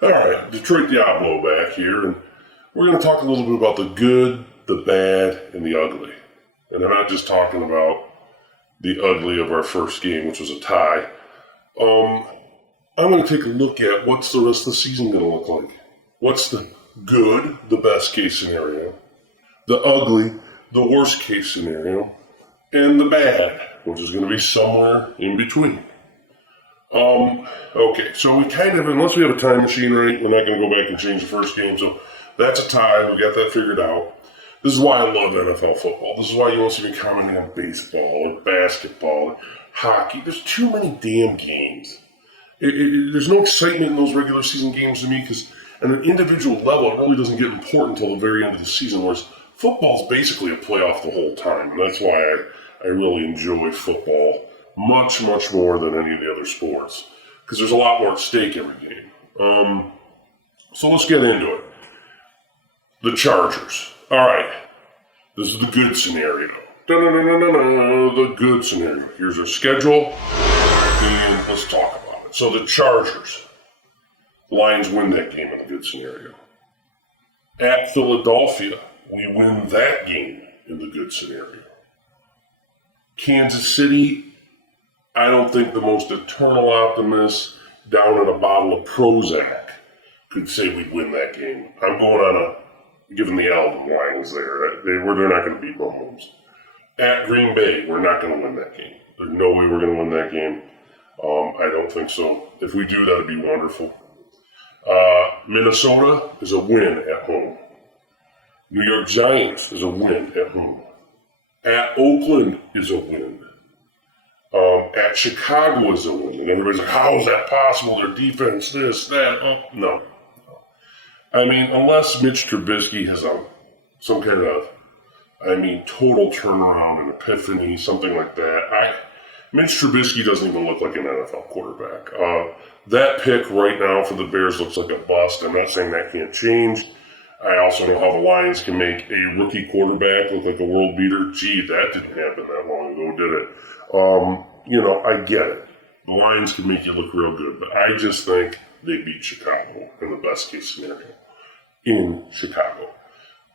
All right, Detroit Diablo back here, and we're going to talk a little bit about the good, the bad, and the ugly. And I'm not just talking about the ugly of our first game, which was a tie. I'm going to take a look at what's the rest of the season going to look like. What's the good, the best case scenario, the ugly, the worst case scenario, and the bad, which is going to be somewhere in between. Okay, so we kind of, unless we have a time machine, right, we're not going to go back and change the first game, so that's a tie, we got that figured out. This is why I love NFL football. This is why you won't see me commenting on baseball or basketball or hockey. There's too many damn games. There's no excitement in those regular season games to me because at an individual level, it really doesn't get important until the very end of the season, whereas football's basically a playoff the whole time. And that's why I really enjoy football much, much more than any of the other sports because there's a lot more at stake every game. So let's get into it. The Chargers. All right. This is the good scenario. The good scenario. Here's our schedule, and let's talk about it. So the Chargers. Lions win that game in the good scenario. At Philadelphia, we win that game in the good scenario. Kansas City, I don't think the most eternal optimist down in a bottle of Prozac could say we'd win that game. I'm going on given the album line was there. They're not going to beat Mahomes. At Green Bay, we're not going to win that game. There's no way we're going to win that game. I don't think so. If we do, that'd be wonderful. Minnesota is a win at home. New York Giants is a win at home. At Oakland is a win. At Chicago is a win. And everybody's like, how is that possible? Their defense, this, that. No. I mean, unless Mitch Trubisky has some kind of, total turnaround, an epiphany, something like that. Mitch Trubisky doesn't even look like an NFL quarterback. That pick right now for the Bears looks like a bust. I'm not saying that can't change. I also know how the Lions can make a rookie quarterback look like a world beater. Gee, that didn't happen that long ago, did it? I get it. The Lions can make you look real good, but I just think they beat Chicago in the best case scenario in Chicago.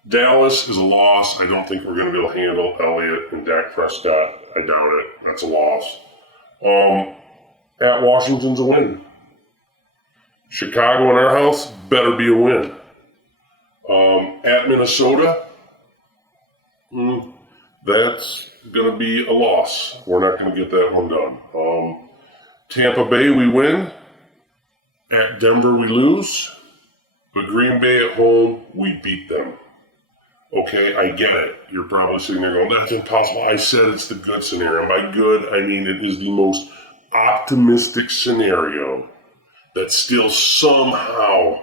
Dallas is a loss. I don't think we're going to be able to handle Elliott and Dak Prescott. I doubt it. That's a loss. At Washington's a win. Chicago in our house better be a win. At Minnesota, that's going to be a loss. We're not going to get that one done. Tampa Bay, we win. At Denver, we lose. But Green Bay at home, we beat them. Okay, I get it. You're probably sitting there going, that's impossible. I said it's the good scenario. By good, I mean it is the most optimistic scenario that still somehow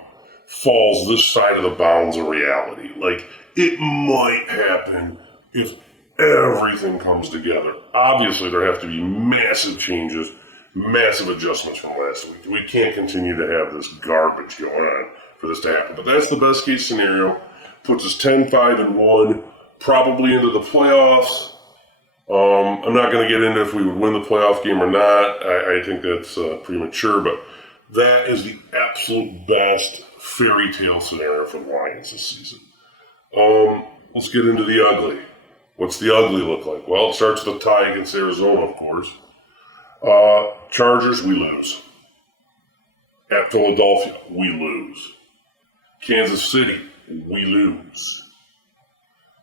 falls this side of the bounds of reality. Like, it might happen if everything comes together. Obviously, there have to be massive changes, massive adjustments from last week. We can't continue to have this garbage going on for this to happen. But that's the best case scenario. Puts us 10-5-1, probably into the playoffs. I'm not going to get into if we would win the playoff game or not. I think that's premature, but that is the absolute best fairy tale scenario for the Lions this season. Let's get into the ugly. What's the ugly look like? Well, it starts with a tie against Arizona, of course. Chargers, we lose. At Philadelphia, we lose. Kansas City, we lose.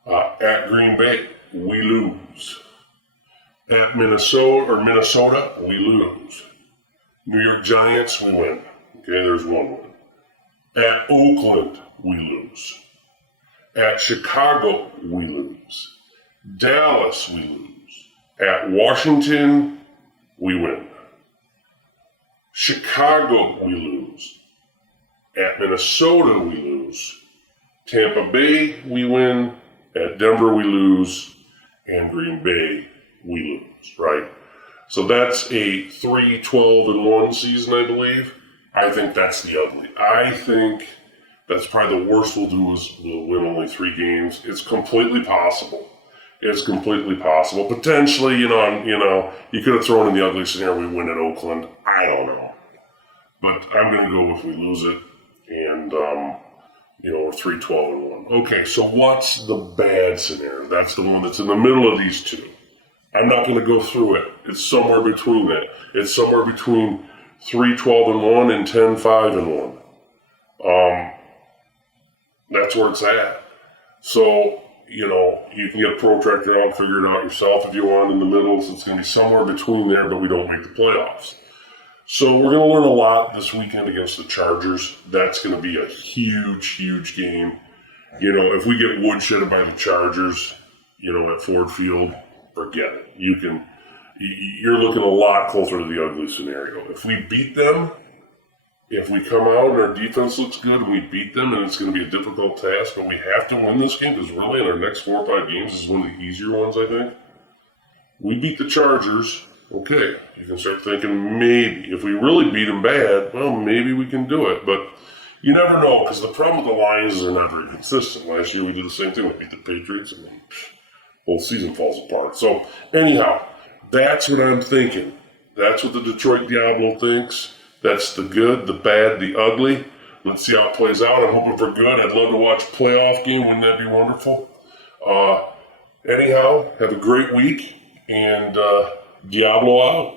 At Green Bay, we lose. At Minnesota, we lose. New York Giants, we win. Okay, there's one win. At Oakland, we lose. At Chicago, we lose. Dallas, we lose. At Washington, we win. Chicago, we lose. At Minnesota, we lose. Tampa Bay, we win. At Denver, we lose. And Green Bay, we lose, right? So that's a 3-12-1 season, I believe. I think that's the ugly. I think that's probably the worst we'll do is we'll win only 3 games. It's completely possible. It's completely possible. Potentially, you could have thrown in the ugly scenario we win at Oakland. I don't know. But I'm going to go if we lose it. and or 3-12-1. Okay, so what's the bad scenario? That's the one that's in the middle of these two. I'm not going to go through it. It's somewhere between that. It's somewhere between 3-12-1 and 10-5-1. That's where it's at. So, you can get a protractor out and figure it out yourself if you want in the middle. So it's going to be somewhere between there, but we don't make the playoffs. So we're going to learn a lot this weekend against the Chargers. That's going to be a huge, huge game. If we get woodshedded by the Chargers, at Ford Field, forget it. You're looking a lot closer to the ugly scenario. If we beat them, if we come out and our defense looks good and we beat them, and it's going to be a difficult task, but we have to win this game because really in our next 4 or 5 games is one of the easier ones, I think. We beat the Chargers. Okay, you can start thinking maybe. If we really beat them bad, well, maybe we can do it. But you never know, because the problem with the Lions is they're not very consistent. Last year we did the same thing. We beat the Patriots, and then the whole season falls apart. So anyhow, that's what I'm thinking. That's what the Detroit Diablo thinks. That's the good, the bad, the ugly. Let's see how it plays out. I'm hoping for good. I'd love to watch a playoff game. Wouldn't that be wonderful? Anyhow, have a great week, and Diablo out.